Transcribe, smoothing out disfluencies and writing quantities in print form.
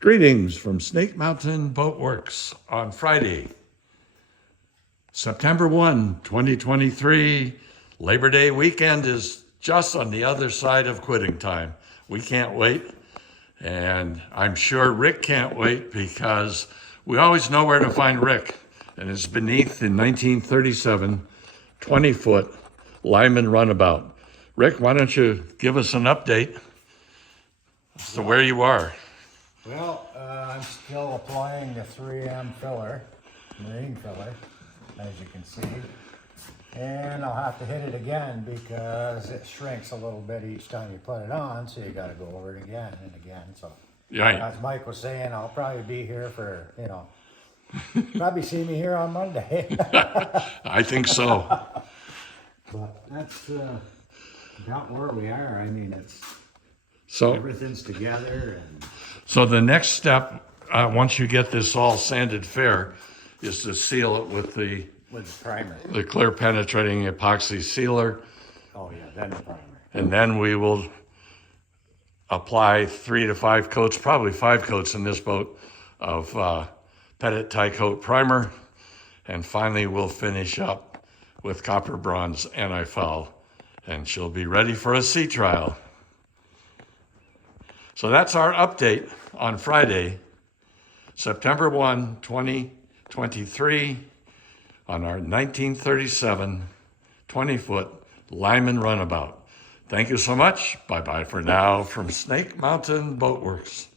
Greetings from Snake Mountain Boat Works on Friday, September 1, 2023. Labor Day weekend is just on the other side of quitting time. We can't wait, and I'm sure Rick can't wait because we always know where to find Rick, and it's beneath the 1937 20-foot Lyman Runabout. Rick, why don't you give us an update as to where you are? Well, I'm still applying the 3M filler, marine filler, as you can see. And I'll have to hit it again because it shrinks a little bit each time you put it on, so you gotta go over it again and again. So, Yeah. as Mike was saying, I'll probably be here for, probably see me here on Monday. I think so. But that's about where we are. I mean, So, everything's together and... so the next step, once you get this all sanded fair, is to seal it with the primer. the clear penetrating epoxy sealer. Oh yeah, then the primer. And then we will apply 3 to 5 coats, probably 5 coats in this boat, of Petit Tie Coat primer. And finally, we'll finish up with copper bronze anti-foul. And she'll be ready for a sea trial. So that's our update on Friday, September 1, 2023, on our 1937 20-foot Lyman Runabout. Thank you so much. Bye-bye for now from Snake Mountain Boat Works.